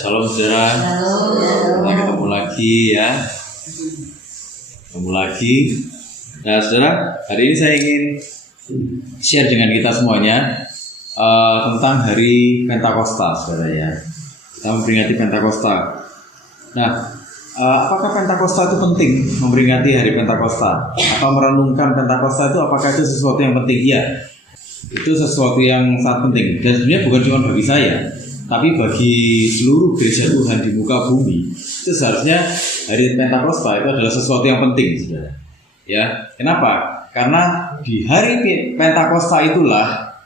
Shalom saudara. Kita ketemu lagi ya. Nah saudara, hari ini saya ingin share dengan kita semuanya tentang hari Pentakosta, saudara ya. Kita memperingati Pentakosta. Nah, apakah Pentakosta itu penting, memperingati hari Pentakosta? Atau merenungkan Pentakosta itu apakah itu sesuatu yang penting? Iya, itu sesuatu yang sangat penting. Dan sebenarnya bukan cuma bagi saya, tapi bagi seluruh gereja Tuhan di muka bumi. Itu seharusnya hari Pentakosta itu adalah sesuatu yang penting, saudara. Ya, kenapa? Karena di hari Pentakosta itulah,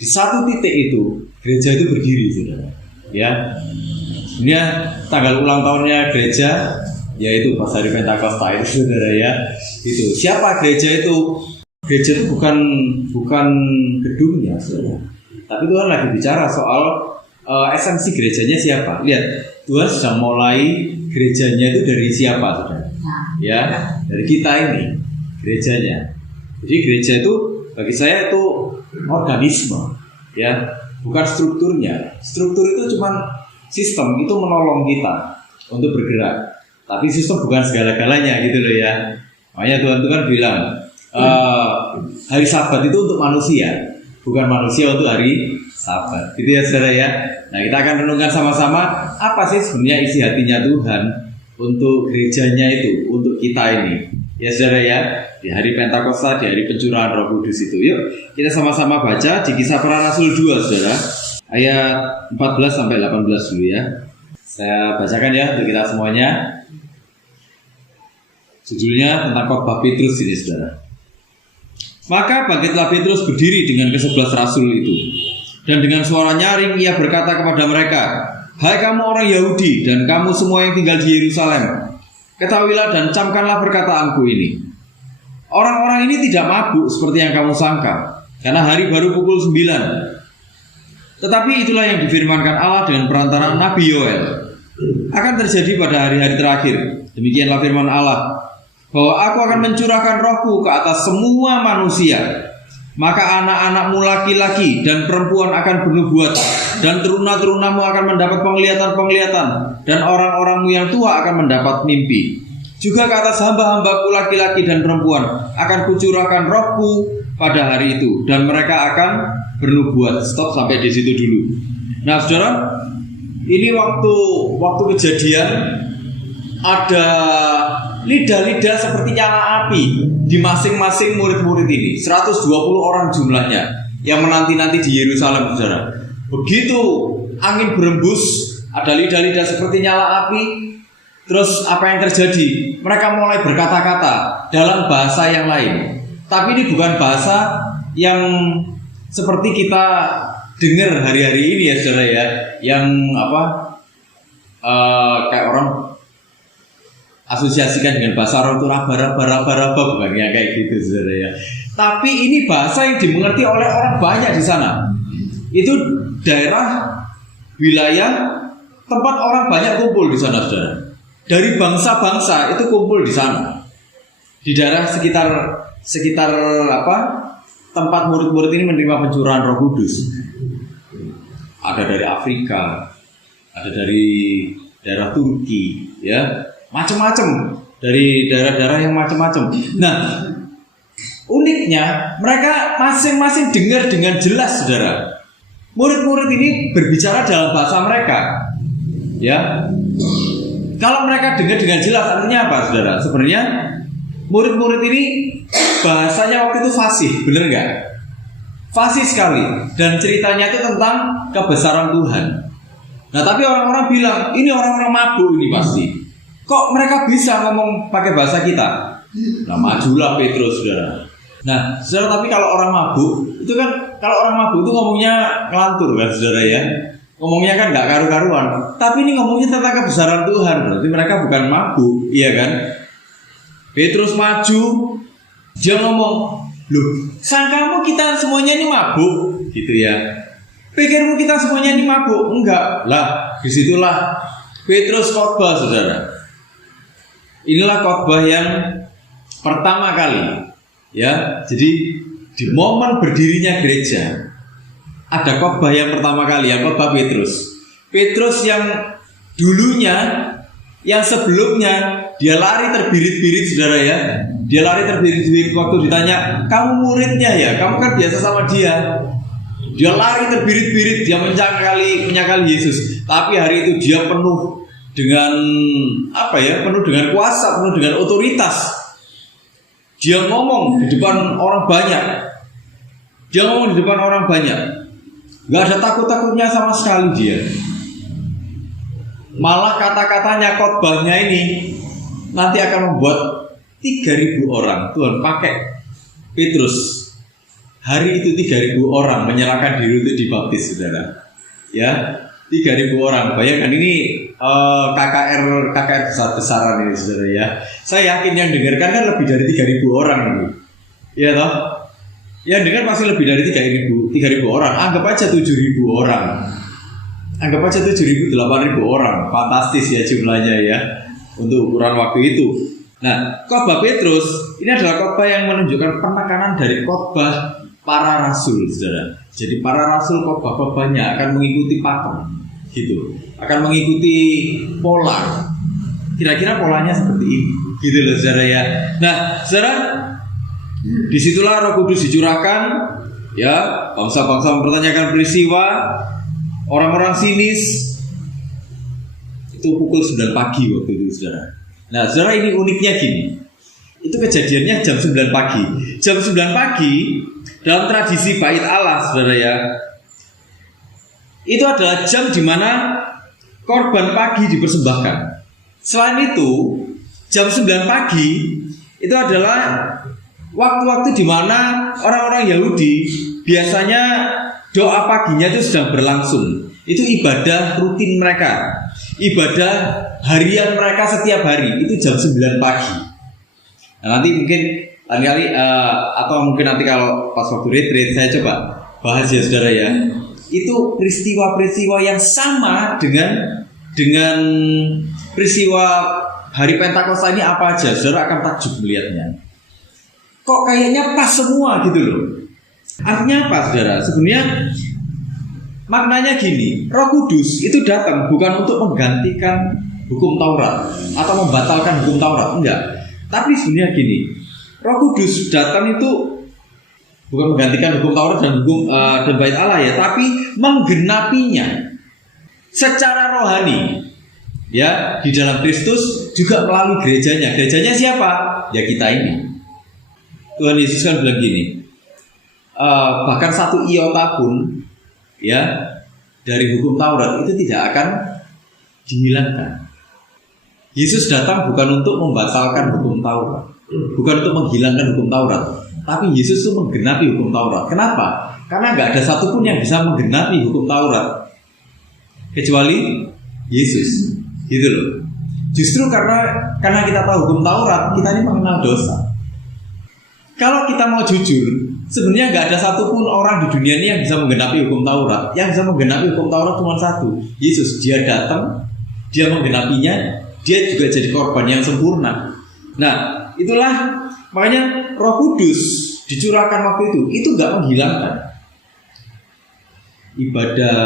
di satu titik itu gereja itu berdiri, saudara. Ya, sebenarnya tanggal ulang tahunnya gereja yaitu pas hari Pentakosta itu, saudara ya. Itu siapa gereja itu? Gereja itu bukan gedungnya, saudara. Tapi Tuhan lagi bicara soal esensi gerejanya siapa. Lihat, Tuhan sedang mulai gerejanya itu dari siapa, saudara? Ya, dari kita ini gerejanya. Jadi gereja itu bagi saya itu organisme, ya, bukan strukturnya. Struktur itu cuma sistem, itu menolong kita untuk bergerak. Tapi sistem bukan segala-galanya gitu loh ya. Makanya Tuhan kan bilang hari Sabat itu untuk manusia, bukan manusia untuk hari Sabat. Gitu ya saudara ya. Nah, kita akan renungkan sama-sama apa sih sebenarnya isi hatinya Tuhan untuk gerejanya itu, untuk kita ini. Ya saudara ya, di hari Pentakosta, di hari pencurahan Roh Kudus itu. Yuk, kita sama-sama baca di Kisah Para Rasul 2, saudara. Ayat 14 sampai 18 dulu ya. Saya bacakan ya untuk kita semuanya. Judulnya tentang khotbah Petrus ini, saudara. Maka bangkitlah Petrus berdiri dengan ke-11 rasul itu. Dan dengan suara nyaring ia berkata kepada mereka, "Hai kamu orang Yahudi dan kamu semua yang tinggal di Yerusalem, ketahuilah dan camkanlah perkataanku ini. Orang-orang ini tidak mabuk seperti yang kamu sangka, karena hari baru pukul 9. Tetapi itulah yang difirmankan Allah dengan perantara Nabi Yoel. Akan terjadi pada hari-hari terakhir. Demikianlah firman Allah, bahwa aku akan mencurahkan rohku ke atas semua manusia. Maka anak-anakmu laki-laki dan perempuan akan bernubuat, dan teruna-terunamu akan mendapat penglihatan-penglihatan, dan orang-orangmu yang tua akan mendapat mimpi. Juga ke atas hamba-hambaku laki-laki dan perempuan akan kucurahkan rohku pada hari itu, dan mereka akan bernubuat." Stop sampai di situ dulu. Nah, saudara, ini waktu kejadian ada lidah-lidah seperti nyala api di masing-masing murid-murid ini. 120 orang jumlahnya yang menanti-nanti di Yerusalem, saudara. Begitu angin berembus, ada lidah-lidah seperti nyala api. Terus apa yang terjadi? Mereka mulai berkata-kata dalam bahasa yang lain. Tapi ini bukan bahasa yang seperti kita dengar hari-hari ini ya, saudara ya. Yang kayak orang asosiasikan dengan bahasa orang itu raba-raba, bukan ya kayak gitu, saudara ya. Tapi ini bahasa yang dimengerti oleh orang banyak di sana. Itu daerah, wilayah, tempat orang banyak kumpul di sana, saudara. Dari bangsa-bangsa itu kumpul di sana. Di daerah sekitar tempat murid-murid ini menerima pencurahan Roh Kudus. Ada dari Afrika, ada dari daerah Turki, ya. Macam-macam, dari daerah-daerah yang macam-macam. Nah, uniknya mereka masing-masing dengar dengan jelas, saudara. Murid-murid ini berbicara dalam bahasa mereka, ya. Kalau mereka dengar dengan jelas, artinya apa, saudara? Sebenarnya murid-murid ini bahasanya waktu itu fasih, bener nggak? Fasih sekali, dan ceritanya itu tentang kebesaran Tuhan. Nah, tapi orang-orang bilang ini orang-orang mabuk ini pasti. Kok mereka bisa ngomong pakai bahasa kita? Nah, majulah Petrus, saudara. Nah, saudara, tapi kalau orang mabuk, itu kan kalau orang mabuk itu ngomongnya ngelantur kan, saudara ya. Ngomongnya kan nggak karu-karuan. Tapi ini ngomongnya tentang kebesaran Tuhan. Berarti mereka bukan mabuk, iya kan? Petrus maju, dia ngomong, "Loh, sangkamu kita semuanya ini mabuk?" Gitu ya. "Pikirmu kita semuanya ini mabuk?" "Enggak." Lah, disitulah Petrus khotbah, saudara. Inilah khotbah yang pertama kali, ya. Jadi di momen berdirinya gereja ada khotbah yang pertama kali, yang khotbah Petrus. Petrus yang dulunya, yang sebelumnya dia lari terbirit-birit, saudara ya. Dia lari terbirit-birit waktu ditanya, kamu muridnya ya? Kamu kan biasa sama dia. Dia lari terbirit-birit, dia menyangkali Yesus. Tapi hari itu dia penuh dengan penuh dengan kuasa, penuh dengan otoritas. Dia ngomong di depan orang banyak. Gak ada takut-takutnya sama sekali dia. Malah kata-katanya, khotbahnya ini nanti akan membuat 3.000 orang. Tuhan pakai Petrus. Hari itu 3.000 orang menyerahkan diri untuk dibaptis, saudara. Ya, 3.000 orang. Bayangkan ini KKR besar-besaran ini, saudara ya. Saya yakin yang dengarkan kan lebih dari 3.000 orang ini. Iya toh? Yang dengar pasti lebih dari 3.000 orang. Anggap aja 7.000 orang. Anggap aja 7.000, 8.000 orang. Fantastis ya jumlahnya ya, untuk ukuran waktu itu. Nah, khotbah Petrus ini adalah khotbah yang menunjukkan penekanan dari khotbah para rasul, saudara. Jadi para rasul khotbah-khotbahnya akan mengikuti pakem, gitu. Akan mengikuti pola. Kira-kira polanya seperti ini, gitu loh, saudara ya. Nah, saudara, disitulah Roh Kudus dicurahkan, ya. Bangsa-bangsa mempertanyakan peristiwa. Orang-orang sinis itu pukul 9 pagi waktu itu, saudara. Nah, saudara, ini uniknya gini. Itu kejadiannya jam 9 pagi. Jam 9 pagi dalam tradisi Bait Allah, saudara ya, itu adalah jam di mana korban pagi dipersembahkan. Selain itu, jam 9 pagi itu adalah waktu-waktu di mana orang-orang Yahudi biasanya doa paginya itu sedang berlangsung. Itu ibadah rutin mereka, ibadah harian mereka setiap hari. Itu jam 9 pagi. Nah, nanti mungkin lain kali atau mungkin nanti kalau pas waktu retreat saya coba bahas ya, saudara ya. Itu peristiwa-peristiwa yang sama dengan peristiwa hari Pentakosta ini apa aja. Saudara akan takjub melihatnya. Kok kayaknya pas semua gitu loh. Artinya apa, saudara? Sebenarnya maknanya gini, Roh Kudus itu datang bukan untuk menggantikan hukum Taurat atau membatalkan hukum Taurat, enggak. Tapi sebenarnya gini, Roh Kudus datang itu bukan menggantikan hukum Taurat dan hukum dan Bait Allah ya, tapi menggenapinya secara rohani. Ya, di dalam Kristus juga melalui gerejanya. Gerejanya siapa? Ya kita ini. Tuhan Yesus kan bilang gini, bahkan 1 iota pun ya dari hukum Taurat itu tidak akan dihilangkan. Yesus datang bukan untuk membatalkan hukum Taurat, bukan untuk menghilangkan hukum Taurat, tapi Yesus itu menggenapi hukum Taurat. Kenapa? Karena nggak ada satupun yang bisa menggenapi hukum Taurat kecuali Yesus, gitu loh. Justru karena kita tahu hukum Taurat, kita ini mengenal dosa. Kalau kita mau jujur, sebenarnya nggak ada satupun orang di dunia ini yang bisa menggenapi hukum Taurat. Yang bisa menggenapi hukum Taurat cuma satu, Yesus. Dia datang, dia menggenapinya, dia juga jadi korban yang sempurna. Nah, itulah makanya Roh Kudus dicurahkan waktu itu nggak menghilangkan ibadah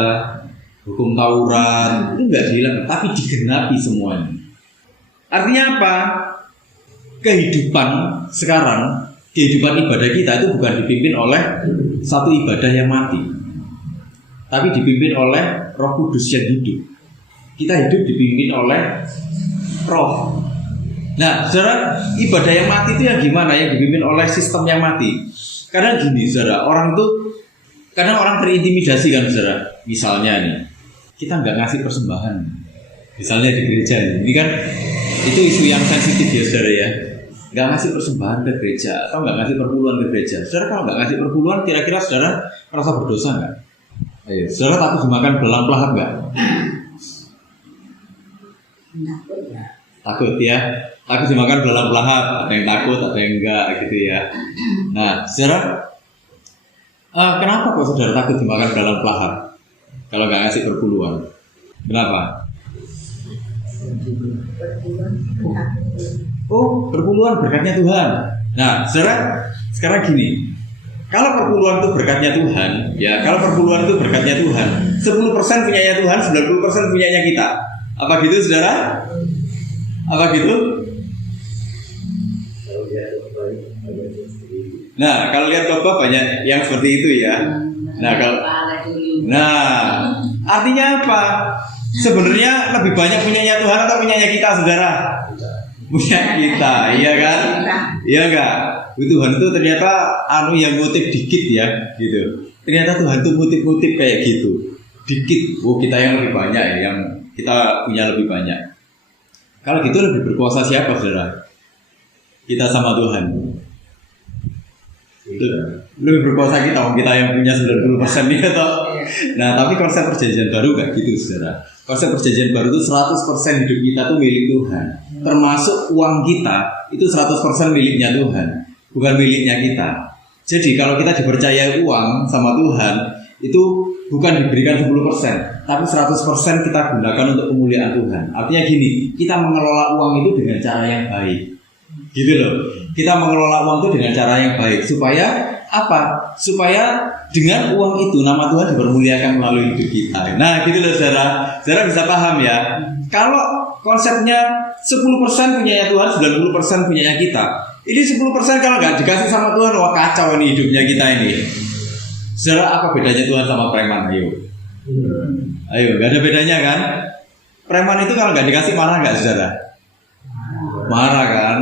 hukum Taurat, itu nggak dihilangkan, tapi digenapi semuanya. Artinya apa? Kehidupan sekarang, kehidupan ibadah kita itu bukan dipimpin oleh satu ibadah yang mati, tapi dipimpin oleh Roh Kudus yang hidup. Kita hidup dipimpin oleh Roh. Nah, saudara, ibadah yang mati itu yang gimana? Yang dipimpin oleh sistem yang mati. Kadang gini, saudara, kadang orang terintimidasi kan, saudara. Misalnya nih, kita nggak ngasih persembahan. Misalnya di gereja ini kan, itu isu yang sensitif ya, saudara ya. Nggak ngasih persembahan ke gereja atau nggak ngasih perpuluhan ke gereja. Saudara, kalau nggak ngasih perpuluhan, kira-kira saudara merasa berdosa nggak? Saudara takut dimakan belalang pelahap nggak? Takut ya. Takut dimakan belalang pelahap. Ada yang takut, ada yang enggak gitu ya. Nah, saudara, kenapa kok saudara takut dimakan belalang pelahap kalau nggak ngasih perpuluhan? Kenapa? Oh, perpuluhan berkatnya Tuhan. Nah, saudara, sekarang gini, Kalau perpuluhan itu berkatnya Tuhan, ya kalau perpuluhan itu berkatnya Tuhan, 10% punyanya Tuhan, 90% punyanya kita. Apa gitu saudara? Apa gitu? Nah, kalau lihat khotbah banyak yang seperti itu ya. Artinya apa? Sebenarnya lebih banyak punyanya Tuhan atau punyanya kita, saudara? Punya kita, iya kan? Iya enggak? Tuhan itu ternyata yang ngutip dikit ya, gitu. Ternyata Tuhan itu ngutip-ngutip kayak gitu, dikit. Oh, kita yang lebih banyak ya, yang kita punya lebih banyak. Kalau gitu lebih berkuasa siapa, saudara? Kita sama Tuhan. Lebih berkuasa kita yang punya 90% nih atau. Nah, tapi konsep perjanjian baru gak gitu, saudara. Konsep perjanjian baru itu 100% hidup kita tuh milik Tuhan. Termasuk uang kita itu 100% miliknya Tuhan, bukan miliknya kita. Jadi kalau kita dipercaya uang sama Tuhan, itu bukan diberikan 10%, tapi 100% kita gunakan untuk kemuliaan Tuhan. Artinya gini, kita mengelola uang itu dengan cara yang baik. Gitu loh. Kita mengelola uang itu dengan cara yang baik. Supaya apa? Supaya dengan uang itu nama Tuhan dipermuliakan melalui hidup kita. Nah gitu loh saudara. Saudara bisa paham ya. Kalau konsepnya 10% punyanya Tuhan, 90% punyanya kita. Ini 10% kalau nggak dikasih sama Tuhan, wah kacau nih hidupnya kita ini. Saudara, apa bedanya Tuhan sama preman? Ayo, nggak ada bedanya kan? Preman itu kalau nggak dikasih marah nggak, saudara? Marah kan?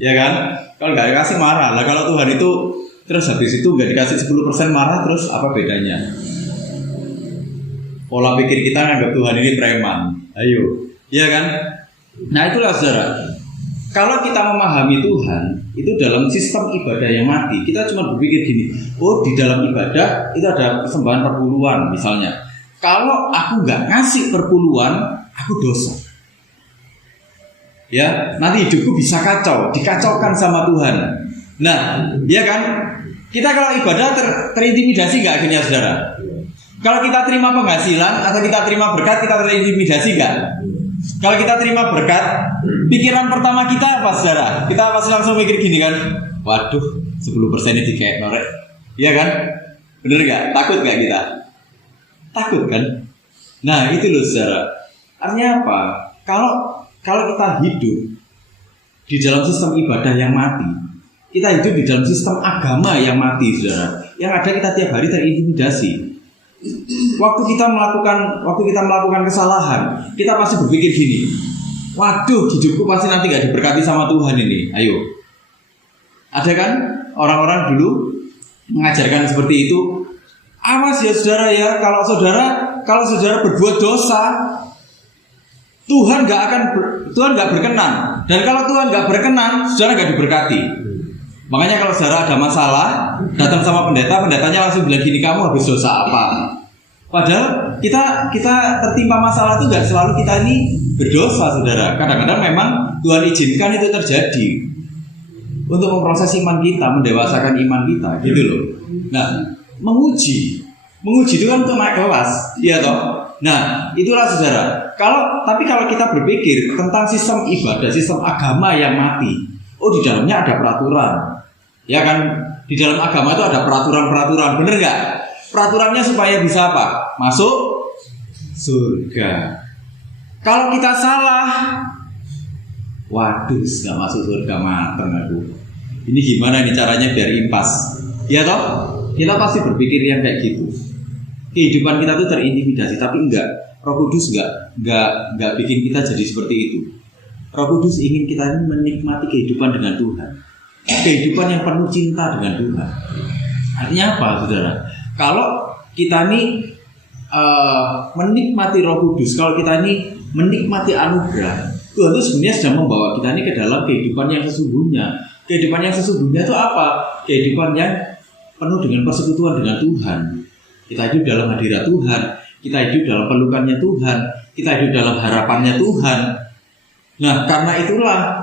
Ya kan? Kalau nggak dikasih marah. Lah kalau Tuhan itu terus habis itu nggak dikasih 10% marah, terus apa bedanya? Pola pikir kita nganggap Tuhan ini preman. Ayo, ya kan? Nah itulah saudara. Kalau kita memahami Tuhan itu dalam sistem ibadah yang mati, kita cuma berpikir gini, oh di dalam ibadah itu ada persembahan perpuluhan misalnya. Kalau aku nggak ngasih perpuluhan, aku dosa. Ya, nanti hidupku bisa kacau, dikacaukan sama Tuhan. Nah, ya kan? Kita kalau ibadah terintimidasi nggak akhirnya saudara? Kalau kita terima penghasilan atau kita terima berkat, kita terintimidasi nggak? Kalau kita terima berkat, pikiran pertama kita apa saudara? Kita pasti langsung mikir gini kan, waduh 10% ini kayak norek. Iya kan? Bener nggak? Takut nggak kita? Takut kan? Nah itu loh saudara. Artinya apa? Kalau kita hidup di dalam sistem ibadah yang mati, kita hidup di dalam sistem agama yang mati saudara, yang ada kita tiap hari terintimidasi. Waktu kita melakukan kesalahan, kita pasti berpikir gini, waduh hidupku pasti nanti gak diberkati sama Tuhan ini. Ayo, ada kan orang-orang dulu mengajarkan seperti itu. Awas ya saudara ya, kalau saudara berbuat dosa, Tuhan gak berkenan. Dan kalau Tuhan gak berkenan, saudara gak diberkati. Makanya kalau saudara ada masalah, datang sama pendetanya langsung bilang gini, kamu habis dosa apa? Padahal kita tertimpa masalah itu gak selalu kita ini berdosa saudara. Kadang-kadang memang Tuhan izinkan itu terjadi untuk memproses iman kita, mendewasakan iman kita, gitu loh. Nah, menguji itu kan untuk naik kelas, iya toh? Nah, itulah saudara. Tapi kalau kita berpikir tentang sistem ibadah, sistem agama yang mati, oh di dalamnya ada peraturan. Ya kan, di dalam agama itu ada peraturan-peraturan, bener nggak? Peraturannya supaya bisa apa? Masuk surga. Kalau kita salah, waduh, nggak masuk surga, mateng aku. Ini gimana nih caranya biar impas? Ya toh? Kita pasti berpikir yang kayak gitu. Kehidupan kita tuh terintimidasi, tapi enggak. Roh Kudus enggak bikin kita jadi seperti itu. Roh Kudus ingin kita ini menikmati kehidupan dengan Tuhan. Kehidupan yang penuh cinta dengan Tuhan. Artinya apa, saudara? Kalau kita ini menikmati Roh Kudus, kalau kita ini menikmati anugerah, Tuhan itu sebenarnya sedang membawa kita ini ke dalam kehidupan yang sesungguhnya. Kehidupan yang sesungguhnya itu apa? Kehidupan yang penuh dengan persekutuan dengan Tuhan. Kita hidup dalam hadirat Tuhan, kita hidup dalam pelukannya Tuhan, kita hidup dalam harapannya Tuhan. Nah, karena itulah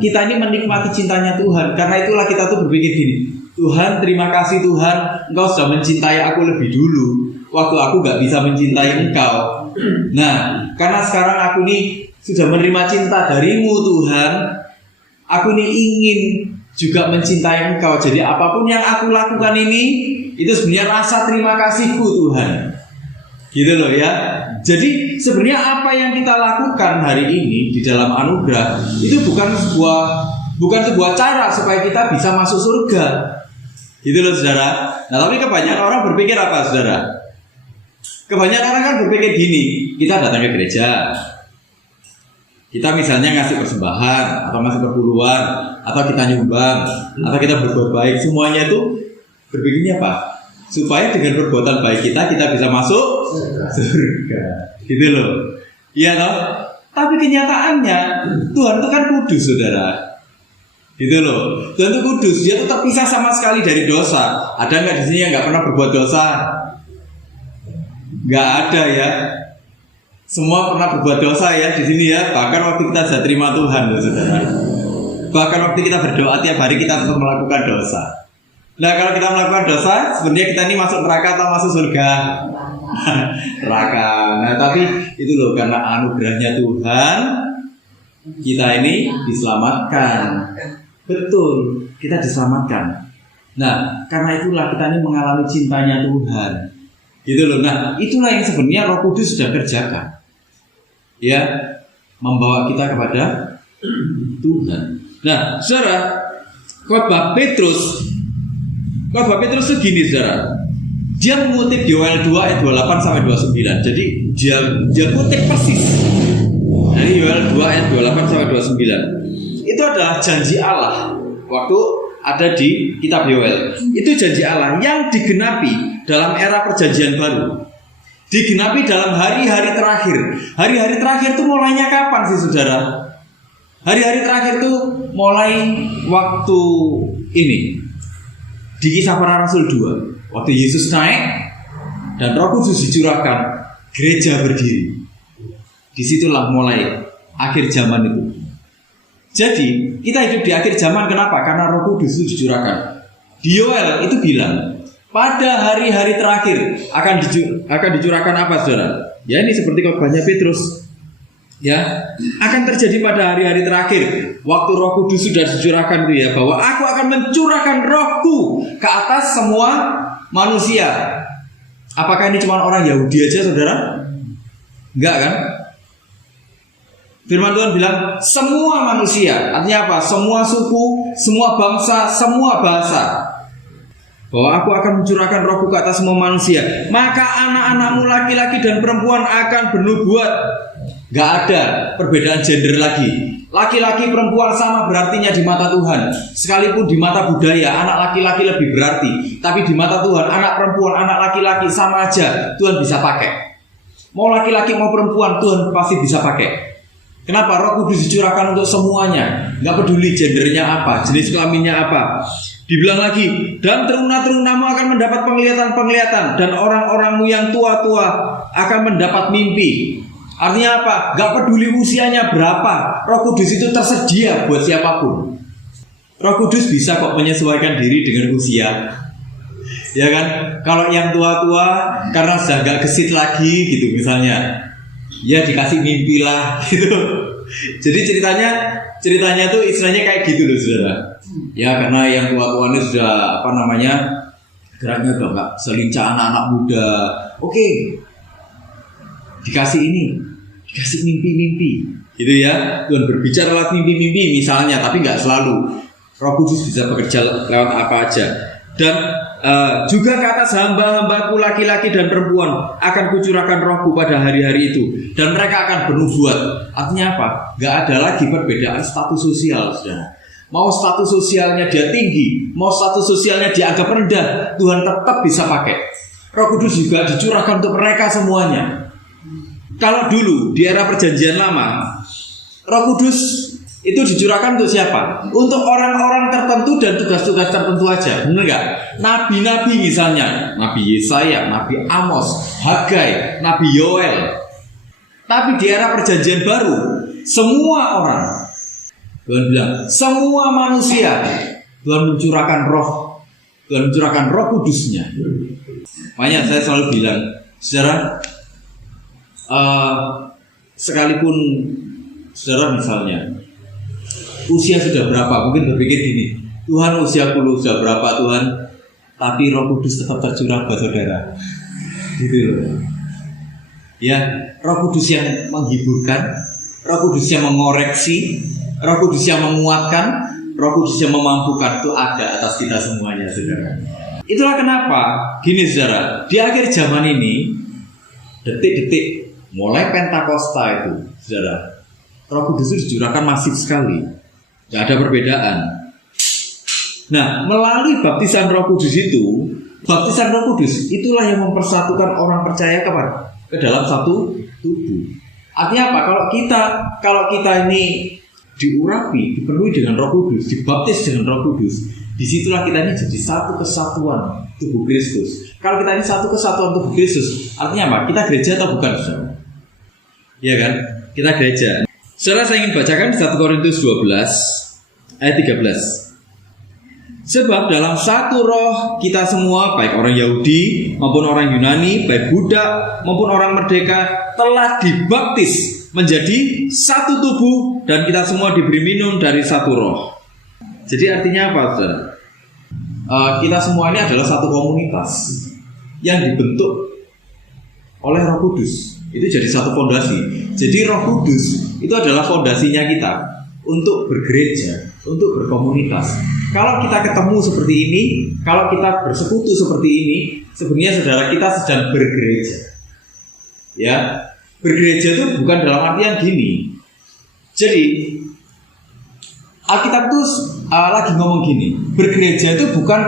kita ini menikmati cintanya Tuhan. Karena itulah kita tuh berpikir gini, Tuhan terima kasih Tuhan, Engkau sudah mencintai aku lebih dulu, waktu aku gak bisa mencintai Engkau. Nah, karena sekarang aku nih sudah menerima cinta darimu Tuhan, aku nih ingin juga mencintai engkau. Jadi apapun yang aku lakukan ini, itu sebenarnya rasa terima kasihku Tuhan. Gitu loh ya. Jadi sebenarnya apa yang kita lakukan hari ini di dalam anugerah itu bukan sebuah cara supaya kita bisa masuk surga. Gitu loh saudara. Nah tapi kebanyakan orang berpikir apa saudara? Kebanyakan orang kan berpikir gini, kita datang ke gereja, kita misalnya ngasih persembahan atau ngasih perpuluhan atau kita nyumbang atau kita berbuat baik, semuanya itu berpikirnya apa? Supaya dengan perbuatan baik kita bisa masuk surga. Gitu loh. Iya toh? Tapi kenyataannya Tuhan itu kan kudus saudara. Gitu loh. Tuhan itu kudus, dia itu terpisah sama sekali dari dosa. Ada nggak di sini yang nggak pernah berbuat dosa? Nggak ada ya. Semua pernah berbuat dosa ya di sini ya. Bahkan waktu kita sudah terima Tuhan loh saudara. Bahkan waktu kita berdoa tiap hari kita tetap melakukan dosa. Nah kalau kita melakukan dosa, sebenarnya kita ini masuk neraka atau masuk surga? Neraka. Nah tapi itu loh, karena anugerahnya Tuhan, kita ini diselamatkan. Betul, kita diselamatkan. Nah karena itulah kita ini mengalami cintanya Tuhan. Gitu loh. Nah itulah yang sebenarnya Roh Kudus sudah kerjakan. Ya, membawa kita kepada Tuhan. Nah saudara, khotbah Petrus itu gini saudara. Dia mengutip Yoel 2 ayat 28 sampai 29. Jadi dia kutip persis dari Yoel 2 ayat 28 sampai 29. Itu adalah janji Allah waktu ada di kitab Yoel. Itu janji Allah yang digenapi dalam era perjanjian baru. Digenapi dalam hari-hari terakhir. Hari-hari terakhir itu mulainya kapan sih saudara? Hari-hari terakhir itu mulai waktu ini, di Kisah Para Rasul 2, waktu Yesus naik dan Roh Kudus dicurahkan, gereja berdiri. Disitulah mulai akhir zaman itu. Jadi kita hidup di akhir zaman, kenapa? Karena Roh Kudus itu dicurahkan. Di Yoel itu bilang pada hari-hari terakhir akan dicurahkan apa saudara? Ya ini seperti khotbahnya Petrus. Ya, akan terjadi pada hari-hari terakhir waktu Roh Kudus sudah dicurahkan itu ya, bahwa aku akan mencurahkan Rohku ke atas semua manusia. Apakah ini cuma orang Yahudi aja saudara? Enggak kan? Firman Tuhan bilang semua manusia. Artinya apa? Semua suku, semua bangsa, semua bahasa. Bahwa aku akan mencurahkan Rohku ke atas semua manusia. Maka anak-anakmu laki-laki dan perempuan akan bernubuat. Gak ada perbedaan gender lagi. Laki-laki perempuan sama berartinya di mata Tuhan. Sekalipun di mata budaya anak laki-laki lebih berarti, tapi di mata Tuhan anak perempuan, anak laki-laki sama aja Tuhan bisa pakai. Mau laki-laki mau perempuan Tuhan pasti bisa pakai. Kenapa? Roh Kudus dicurahkan untuk semuanya. Gak peduli gendernya apa, jenis kelaminnya apa. Dibilang lagi, dan teruna-terunamu akan mendapat penglihatan-penglihatan, dan orang-orangmu yang tua-tua akan mendapat mimpi. Artinya apa? Gak peduli usianya berapa, Roh Kudus itu tersedia buat siapapun. Roh Kudus bisa kok menyesuaikan diri dengan usia. Ya kan? Kalau yang tua-tua karena sudah gak gesit lagi gitu misalnya, ya dikasih mimpi lah gitu. Jadi ceritanya tuh istilahnya kayak gitu loh saudara. Ya karena yang tua-tua ini sudah geraknya udah gak selincah anak-anak muda. Oke, dikasih mimpi-mimpi gitu ya. Tuhan berbicara lewat mimpi-mimpi misalnya, tapi gak selalu. Roh Kudus bisa bekerja lewat apa aja. Dan juga ke atas hamba-hambaku laki-laki dan perempuan akan kucurahkan Rohku pada hari-hari itu, dan mereka akan bernubuat. Artinya apa? Gak ada lagi perbedaan status sosial saudara. Mau status sosialnya dia tinggi, mau status sosialnya dianggap rendah, Tuhan tetap bisa pakai. Roh Kudus juga dicurahkan untuk mereka semuanya. Kalau dulu di era perjanjian lama, Roh Kudus itu dicurahkan untuk siapa? Untuk orang-orang tertentu dan tugas-tugas tertentu aja. Benar gak? Nabi-nabi misalnya, Nabi Yesaya, Nabi Amos, Hagai, Nabi Yoel. Tapi di era perjanjian baru, semua orang, Tuhan bilang, semua manusia, Tuhan mencurahkan roh. Tuhan mencurahkan Roh Kudusnya. Makanya saya selalu bilang, saudara, sekalipun saudara misalnya usia sudah berapa, mungkin berpikir gini, Tuhan usia berapa Tuhan, tapi Roh Kudus tetap tercurah buat saudara. Gitu loh. Ya, Roh Kudus yang menghiburkan, Roh Kudus yang mengoreksi, Roh Kudus yang menguatkan, Roh Kudus yang memampukan itu ada atas kita semuanya, saudara. Itulah kenapa, gini saudara, di akhir zaman ini, detik-detik mulai Pentakosta itu, saudara, Roh Kudus itu dicurahkan masif sekali, tidak ada perbedaan. Nah, melalui baptisan Roh Kudus itu, baptisan Roh Kudus itulah yang mempersatukan orang percaya ke dalam satu tubuh. Artinya apa? Kalau kita ini diurapi, dipenuhi dengan Roh Kudus, dibaptis dengan Roh Kudus, disitulah kita ini jadi satu kesatuan tubuh Kristus. Kalau kita ini satu kesatuan tubuh Kristus, artinya apa? Kita gereja atau bukan, saudara? Iya kan? Kita gereja. Saudara, saya ingin bacakan 1 Korintus 12 ayat 13. Sebab dalam satu roh kita semua, baik orang Yahudi maupun orang Yunani, baik budak maupun orang merdeka, telah dibaptis menjadi satu tubuh, dan kita semua diberi minum dari satu roh. Jadi artinya apa, saudara? Kita semua ini adalah satu komunitas yang dibentuk oleh Roh Kudus. Itu jadi satu fondasi. Jadi Roh Kudus itu adalah fondasinya kita untuk bergereja, untuk berkomunitas. Kalau kita ketemu seperti ini, kalau kita bersekutu seperti ini, sebenarnya saudara kita sedang bergereja. Ya, bergereja itu bukan dalam artian gini. Jadi Alkitab itu lagi ngomong gini, bergereja itu bukan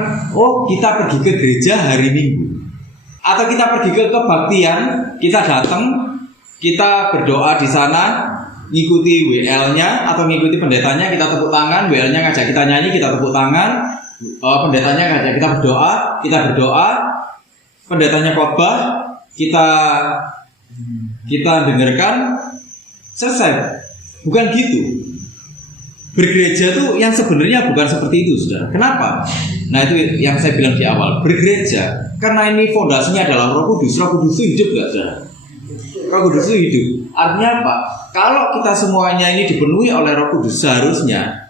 kita pergi ke gereja hari Minggu, atau kita pergi ke kebaktian, kita datang, kita berdoa di sana, ngikuti WL-nya atau ngikuti pendetanya, kita tepuk tangan, WL-nya ngajak kita nyanyi, kita tepuk tangan, pendetanya ngajak kita berdoa, pendetanya khotbah, kita dengarkan, selesai. Bukan gitu. Bergereja tuh yang sebenarnya bukan seperti itu, saudara. Kenapa? Nah, itu yang saya bilang di awal. Bergereja karena ini fondasinya adalah Roh Kudus. Roh Kudus itu hidup, gak, saudara? Roh Kudus itu hidup. Artinya apa? Kalau kita semuanya ini dipenuhi oleh Roh Kudus, seharusnya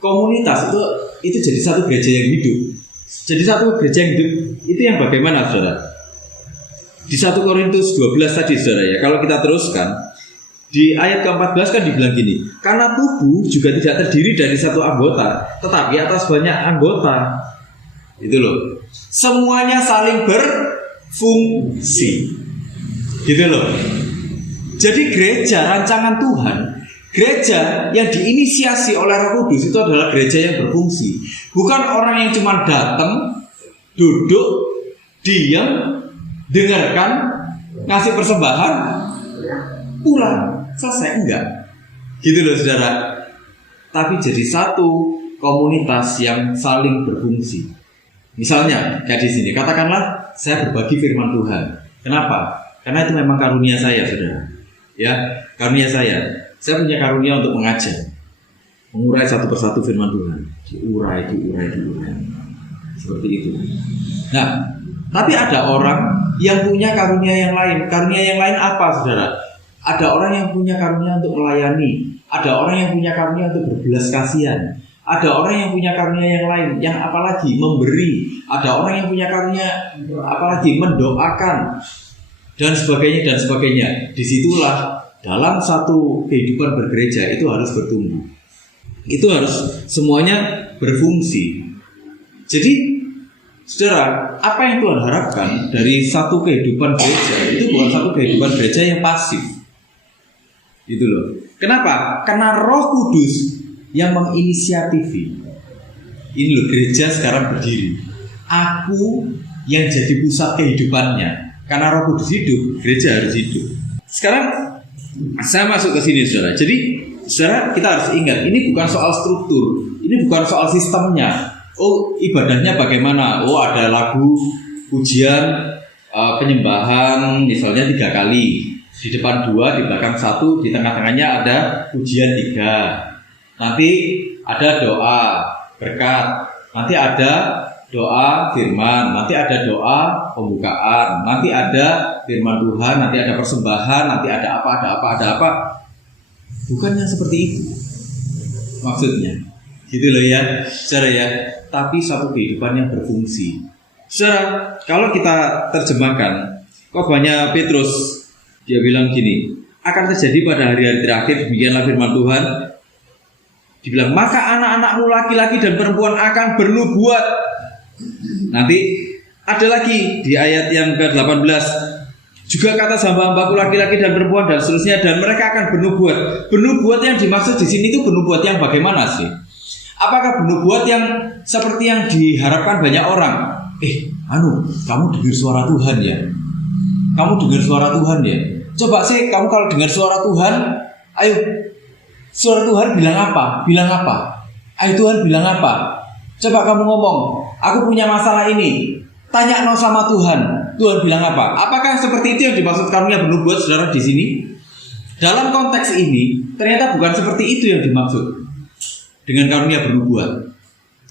komunitas itu jadi satu gereja yang hidup. Jadi satu gereja yang hidup itu yang bagaimana, saudara? Di 1 Korintus 12 tadi, saudara, ya. Kalau kita teruskan di ayat ke-14 kan dibilang gini, karena tubuh juga tidak terdiri dari satu anggota, tetapi atas banyak anggota. Itu loh. Semuanya saling berfungsi. Gitu loh. Jadi gereja rancangan Tuhan, gereja yang diinisiasi oleh Roh Kudus itu adalah gereja yang berfungsi. Bukan orang yang cuma datang, duduk, diam, dengarkan, ngasih persembahan, pulang, selesai, enggak. Gitu loh, saudara. Tapi jadi satu komunitas yang saling berfungsi. Misalnya kayak di sini, katakanlah saya berbagi firman Tuhan. Kenapa? Karena itu memang karunia saya, saudara. Ya, karunia saya. Saya punya karunia untuk mengajar, mengurai satu persatu firman Tuhan. Diurai. Seperti itu. Nah, tapi ada orang yang punya karunia yang lain. Karunia yang lain apa, saudara? Ada orang yang punya karunia untuk melayani. Ada orang yang punya karunia untuk berbelas kasihan. Ada orang yang punya karunia yang lain, yang apalagi memberi. Ada orang yang punya karunia apalagi mendoakan, dan sebagainya. Disitulah dalam satu kehidupan bergereja itu harus bertumbuh. Itu harus semuanya berfungsi. Jadi, saudara, apa yang Tuhan harapkan dari satu kehidupan gereja itu bukan satu kehidupan gereja yang pasif. Gitu loh. Kenapa? Karena Roh Kudus yang menginisiatifi. Ini loh, gereja sekarang berdiri. Aku yang jadi pusat kehidupannya. Karena Roh Kudus hidup, gereja harus hidup. Sekarang saya masuk ke sini, saudara. Jadi, saudara, kita harus ingat, ini bukan soal struktur, ini bukan soal sistemnya. Ibadahnya bagaimana? Ada lagu, pujian, penyembahan, misalnya 3 kali. Di depan 2, di belakang 1, di tengah-tengahnya ada pujian 3. Nanti ada doa berkat, nanti ada doa firman, nanti ada doa pembukaan, nanti ada firman Tuhan, nanti ada persembahan, nanti ada apa. Bukannya seperti itu maksudnya. Gitu loh ya, saudara ya. Tapi satu kehidupan yang berfungsi. Saudara, kalau kita terjemahkan khotbahnya Petrus, dia bilang gini, akan terjadi pada hari-hari terakhir, demikianlah firman Tuhan. Dibilang, maka anak-anakmu laki-laki dan perempuan akan bernubuat. Nanti ada lagi di ayat yang ke-18, juga kata hamba-hambaku laki-laki dan perempuan dan seterusnya, dan mereka akan bernubuat. Bernubuat yang dimaksud di sini itu bernubuat yang bagaimana sih? Apakah bernubuat yang seperti yang diharapkan banyak orang? Kamu dengar suara Tuhan ya? Kamu dengar suara Tuhan ya? Coba sih kamu kalau dengar suara Tuhan, ayo, suara Tuhan bilang apa? Bilang apa? Ayo Tuhan bilang apa? Coba kamu ngomong, aku punya masalah ini. Tanya no sama Tuhan. Tuhan bilang apa? Apakah seperti itu yang dimaksud karunia bernubuat, saudara, di sini? Dalam konteks ini, ternyata bukan seperti itu yang dimaksud dengan karunia bernubuat.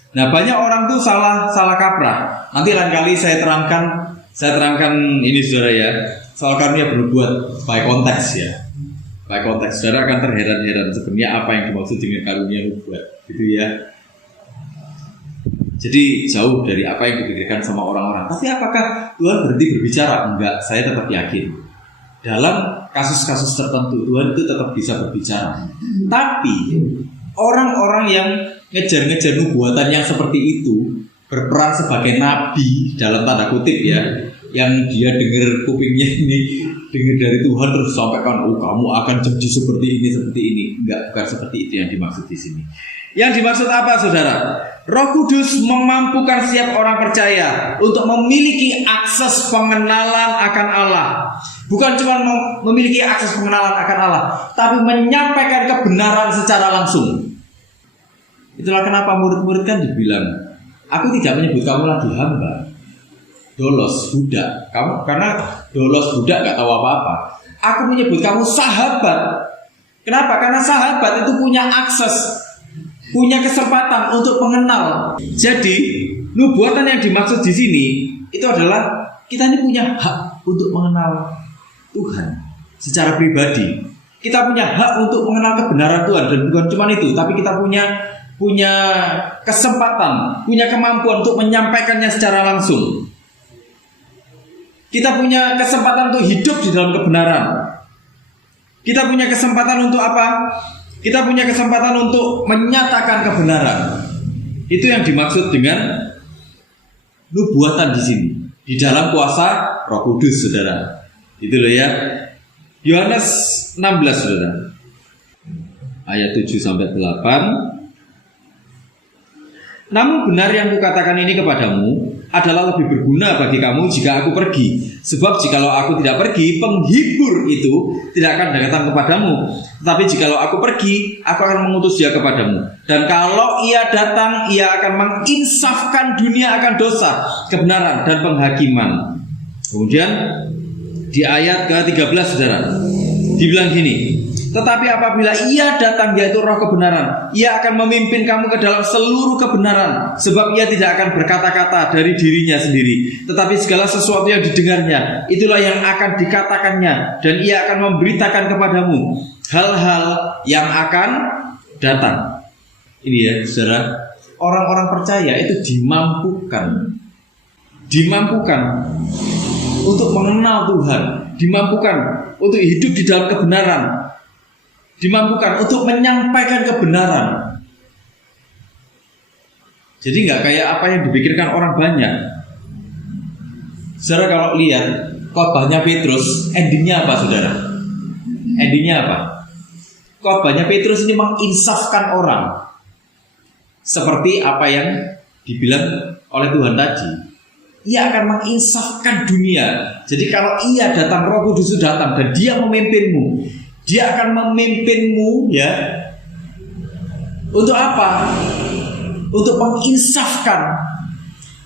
Nah, banyak orang tuh salah kaprah. Nanti lain kali saya terangkan ini, saudara ya, soal karunia bernubuat by konteks ya. By konteks, saudara akan terheran-heran sebenarnya apa yang dimaksud dengan karunia nubuat, gitu ya. Jadi jauh dari apa yang dipikirkan sama orang-orang. Tapi apakah Tuhan berhenti berbicara? Enggak, saya tetap yakin. Dalam kasus-kasus tertentu Tuhan itu tetap bisa berbicara. Tapi orang-orang yang ngejar-ngejar nubuatan yang seperti itu, berperan sebagai nabi dalam tanda kutip ya, yang dia dengar kupingnya ini dengar dari Tuhan terus sampaikan, kamu akan jadi seperti ini. Enggak, bukan seperti itu yang dimaksud di sini. Yang dimaksud apa, saudara? Roh Kudus memampukan setiap orang percaya untuk memiliki akses pengenalan akan Allah. Bukan cuma memiliki akses pengenalan akan Allah, tapi menyampaikan kebenaran secara langsung. Itulah kenapa murid-murid kan dibilang, aku tidak menyebut kamu lagi hamba, dolos, budak. Kamu karena dolos, budak gak tahu apa-apa. Aku menyebut kamu sahabat. Kenapa? Karena sahabat itu punya akses, punya kesempatan untuk mengenal. Jadi nubuatan yang dimaksud di sini itu adalah kita ini punya hak untuk mengenal Tuhan secara pribadi. Kita punya hak untuk mengenal kebenaran Tuhan, dan bukan cuma itu, tapi kita punya kesempatan, punya kemampuan untuk menyampaikannya secara langsung. Kita punya kesempatan untuk hidup di dalam kebenaran. Kita punya kesempatan untuk apa? Kita punya kesempatan untuk menyatakan kebenaran. Itu yang dimaksud dengan nubuatan di sini, di dalam kuasa Roh Kudus, saudara. Itu loh ya. Yohanes 16, saudara. Ayat 7 sampai 8. Namun benar yang kukatakan ini kepadamu adalah lebih berguna bagi kamu jika aku pergi. Sebab jikalau aku tidak pergi, penghibur itu tidak akan datang kepadamu. Tetapi jikalau aku pergi, aku akan mengutus dia kepadamu. Dan kalau ia datang, ia akan menginsafkan dunia akan dosa, kebenaran, dan penghakiman. Kemudian di ayat ke-13, saudara, dibilang gini, tetapi apabila ia datang, yaitu roh kebenaran, ia akan memimpin kamu ke dalam seluruh kebenaran. Sebab ia tidak akan berkata-kata dari dirinya sendiri, tetapi segala sesuatu yang didengarnya, itulah yang akan dikatakannya. Dan ia akan memberitakan kepadamu hal-hal yang akan datang. Ini ya, saudara, orang-orang percaya itu dimampukan untuk mengenal Tuhan, dimampukan untuk hidup di dalam kebenaran, dimampukan untuk menyampaikan kebenaran. Jadi nggak kayak apa yang dipikirkan orang banyak. Saudara kalau lihat khotbahnya Petrus, endingnya apa, saudara? Endingnya apa? Khotbahnya Petrus ini menginsafkan orang, seperti apa yang dibilang oleh Tuhan tadi. Ia akan menginsafkan dunia. Jadi kalau ia datang, Roh Kudus itu datang dan dia memimpinmu. Dia akan memimpinmu ya. Untuk apa? Untuk menginsafkan.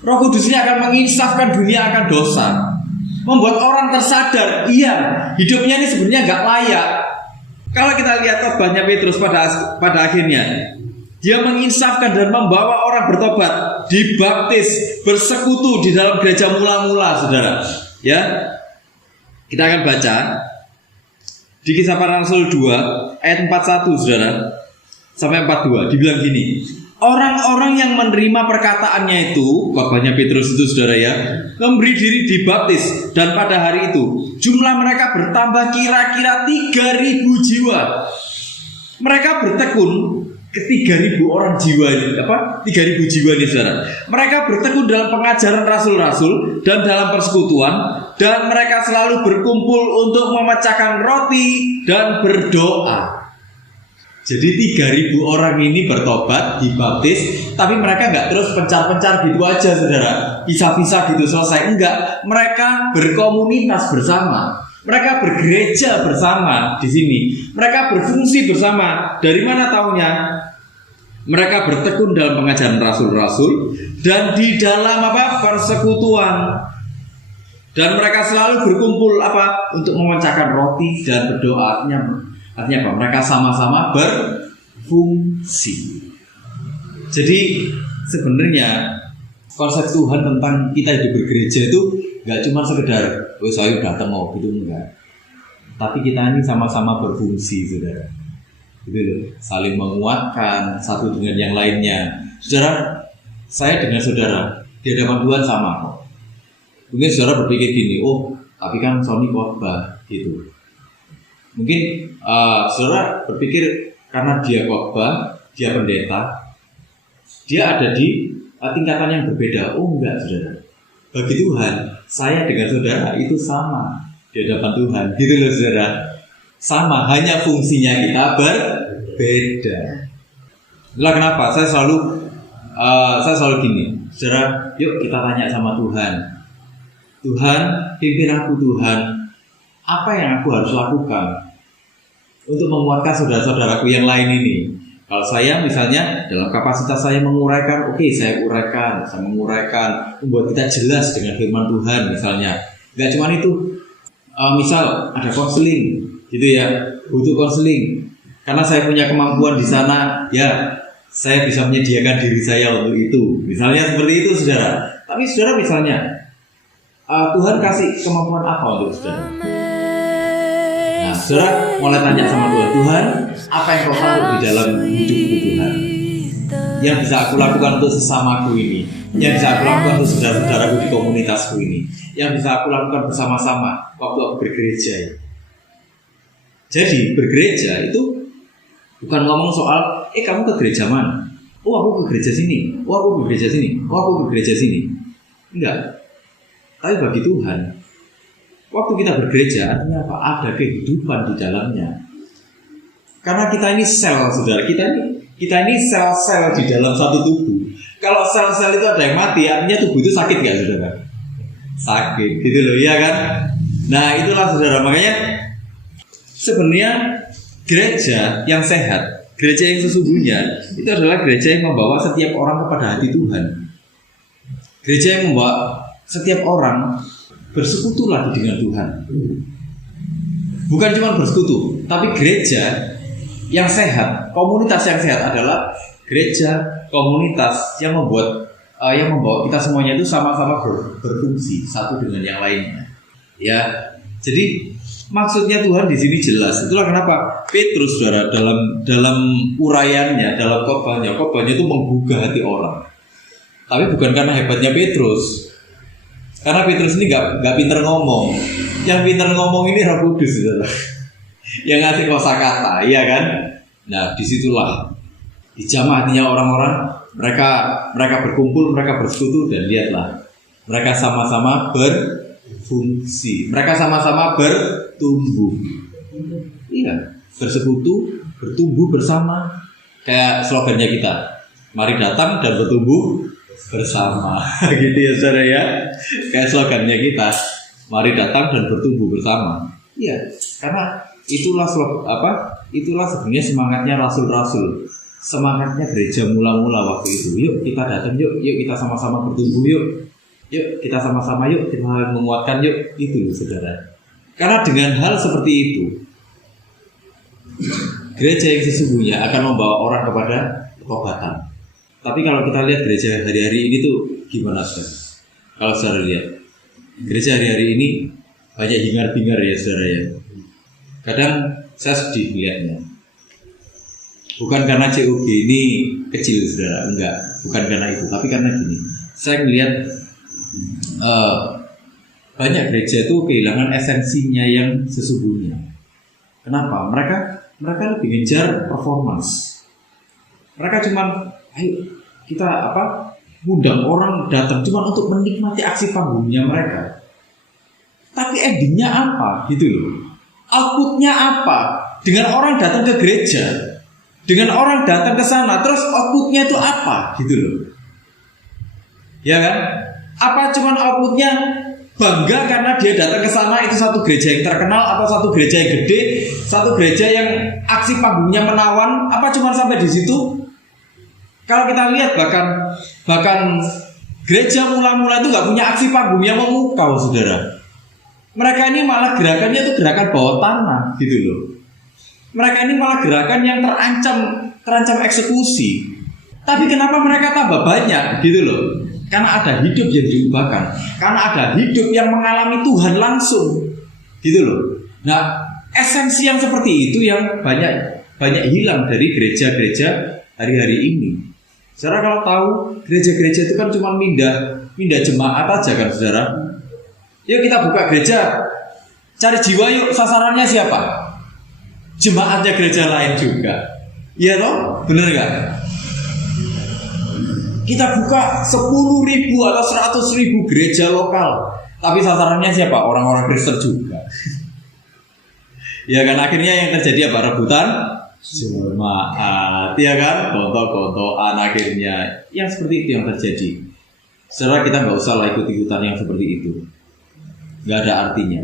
Roh Kudus ini akan menginsafkan dunia akan dosa. Membuat orang tersadar, iya, hidupnya ini sebenarnya gak layak. Kalau kita lihat khotbahnya Petrus pada akhirnya, dia menginsafkan dan membawa orang bertobat, dibaptis, bersekutu di dalam gereja mula-mula, saudara. Ya, kita akan baca di Kisah Para Rasul 2 ayat 41, saudara, sampai 42. Dibilang gini, orang-orang yang menerima perkataannya itu, khotbahnya Petrus itu saudara ya, memberi diri dibaptis, dan pada hari itu jumlah mereka bertambah kira-kira 3.000 jiwa. Mereka bertekun ke 3.000 orang jiwa ini, 3.000 jiwa ini saudara. Mereka bertekun dalam pengajaran rasul-rasul dan dalam persekutuan, dan mereka selalu berkumpul untuk memecahkan roti dan berdoa. Jadi 3.000 orang ini bertobat, dibaptis, tapi mereka nggak terus pencar-pencar gitu aja saudara, pisah-pisah gitu selesai. Enggak, mereka berkomunitas bersama. Mereka bergereja bersama di sini. Mereka berfungsi bersama. Dari mana taunya? Mereka bertekun dalam pengajaran rasul-rasul dan di dalam persekutuan. Dan mereka selalu berkumpul untuk memecahkan roti dan berdoa. Artinya apa? Mereka sama-sama berfungsi. Jadi sebenarnya konsep Tuhan tentang kita hidup bergereja itu nggak cuma sekedar saya datang gitu, enggak. Tapi kita ini sama-sama berfungsi, saudara. Gitu loh, saling menguatkan satu dengan yang lainnya. Saudara, saya dengan saudara di hadapan Tuhan sama kok. Mungkin saudara berpikir gini, tapi kan Sony khotbah gitu. Mungkin saudara berpikir karena dia khotbah, dia pendeta, dia ada di tingkatan yang berbeda. Enggak saudara. Bagi Tuhan, saya dengan saudara itu sama di hadapan Tuhan. Gitu loh saudara. Sama, hanya fungsinya kita berbeda. Itulah kenapa saya selalu gini, saudara, yuk kita tanya sama Tuhan. Tuhan, pimpin aku Tuhan. Apa yang aku harus lakukan untuk menguatkan saudara-saudaraku yang lain ini? Kalau saya misalnya dalam kapasitas saya menguraikan, saya menguraikan, membuat kita jelas dengan firman Tuhan misalnya. Gak cuma itu, misal ada konseling, gitu ya, butuh konseling. Karena saya punya kemampuan di sana, ya saya bisa menyediakan diri saya untuk itu. Misalnya seperti itu saudara. Tapi saudara misalnya, Tuhan kasih kemampuan apa untuk saudara? Nah, saudara mulai tanya sama Tuhan, apa yang kau tahu di dalam hidupku Tuhan? Yang bisa aku lakukan untuk sesamaku ini, yang bisa aku lakukan untuk saudara-saudaraku di komunitasku ini, yang bisa aku lakukan bersama-sama waktu aku bergereja ini. Jadi bergereja itu bukan ngomong soal, kamu ke gereja mana? Aku ke gereja sini. Aku ke gereja sini. Aku ke gereja sini. Enggak. Tapi bagi Tuhan, waktu kita bergereja artinya apa? Ada kehidupan di dalamnya. Karena kita ini sel, saudara. Kita ini sel-sel di dalam satu tubuh. Kalau sel-sel itu ada yang mati, artinya tubuh itu sakit nggak, saudara? Sakit, gitu loh, ya kan? Nah, itulah saudara. Makanya sebenarnya gereja yang sehat, gereja yang sesungguhnya, itu adalah gereja yang membawa setiap orang kepada hati Tuhan. Gereja yang membawa setiap orang bersekutu lagi dengan Tuhan. Bukan cuma bersekutu, tapi gereja yang sehat, komunitas yang sehat adalah gereja komunitas yang membawa kita semuanya itu sama-sama berfungsi satu dengan yang lainnya. Ya, jadi maksudnya Tuhan di sini jelas. Itulah kenapa Petrus, saudara, dalam uraiannya, dalam khotbahnya itu menggugah hati orang. Tapi bukan karena hebatnya Petrus. Karena Petrus ini nggak pinter ngomong. Yang pinter ngomong ini Roh Kudus, saudara. Yang ngasih kosakata, iya kan? Nah, disitulah dijamah hatinya orang-orang. Mereka berkumpul, mereka bersekutu, dan lihatlah, mereka sama-sama berfungsi. Mereka sama-sama bertumbuh. Iya, bersekutu, bertumbuh bersama. Kayak slogannya kita, mari datang dan bertumbuh bersama. Gitu ya saudara ya. Kayak slogannya kita, mari datang dan bertumbuh bersama. Iya, karena itulah sebenarnya semangatnya rasul-rasul. Semangatnya gereja mula-mula waktu itu. Yuk kita datang, yuk kita sama-sama bertumbuh, yuk kita sama-sama, yuk kita menguatkan, yuk. Itu saudara. Karena dengan hal seperti itu, gereja yang sesungguhnya akan membawa orang kepada pertobatan. Tapi kalau kita lihat gereja hari-hari ini tuh gimana saudara? Kalau saudara lihat gereja hari-hari ini banyak hingar-bingar ya saudara ya. Kadang saya sedih melihatnya. Bukan karena CUG ini kecil saudara, enggak, bukan karena itu, tapi karena gini, saya melihat banyak gereja itu kehilangan esensinya yang sesungguhnya. Kenapa? Mereka lebih ngejar performance. Mereka cuman, ayo kita ngundang orang datang cuma untuk menikmati aksi panggungnya mereka. Tapi endingnya apa gitu loh? Outputnya apa? Dengan orang datang ke gereja, dengan orang datang ke sana, terus outputnya itu apa gitu loh? Ya kan? Apa cuman outputnya bangga karena dia datang ke sana, itu satu gereja yang terkenal atau satu gereja yang gede, satu gereja yang aksi panggungnya menawan? Apa cuman sampai di situ? Kalau kita lihat bahkan gereja mula-mula itu nggak punya aksi panggung yang memukau, saudara. Mereka ini malah gerakannya itu gerakan bawah tanah gitu loh. Mereka ini malah gerakan yang terancam eksekusi. Tapi kenapa mereka tambah banyak gitu loh? Karena ada hidup yang diubahkan, karena ada hidup yang mengalami Tuhan langsung gitu loh. Nah, esensi yang seperti itu yang banyak hilang dari gereja-gereja hari-hari ini. Saudara kalau tahu gereja-gereja itu kan cuma pindah jemaat aja kan saudara. Yuk kita buka gereja, cari jiwa yuk, sasarannya siapa? Jemaatnya gereja lain juga. Iya toh? Bener gak? Kita buka 10.000 atau 100.000 gereja lokal, tapi sasarannya siapa? Orang-orang Kristen juga. Ya kan, akhirnya yang terjadi apa? Rebutan jemaat, ya kan? Gontok-gontokan akhirnya. Yang seperti itu yang terjadi. Saudara, kita nggak usah lah ikut-ikutan yang seperti itu. Nggak ada artinya.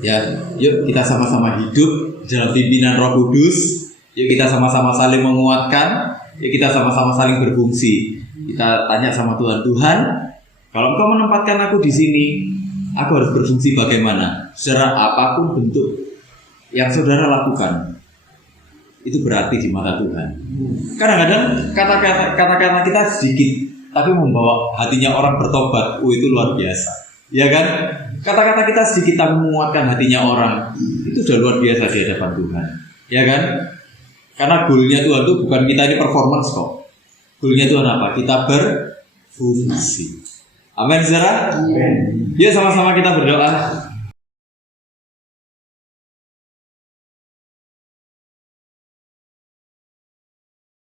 Ya, yuk kita sama-sama hidup dalam pimpinan Roh Kudus. Yuk kita sama-sama saling menguatkan. Yuk kita sama-sama saling berfungsi. Kita tanya sama Tuhan, kalau Engkau menempatkan aku di sini, aku harus berfungsi bagaimana? Saudara, apapun bentuk yang saudara lakukan, itu berarti di mata Tuhan. Kadang-kadang kata-kata kita sedikit, tapi membawa hatinya orang bertobat. Itu luar biasa. Ya kan? Kata-kata kita sedikit tapi menguatkan hatinya orang, itu sudah luar biasa di hadapan Tuhan. Ya kan? Karena goalnya Tuhan itu bukan kita ini performance kok. Goalnya Tuhan apa? Kita berfungsi. Amin, saudara. Amin. Yuk sama-sama kita berdoa.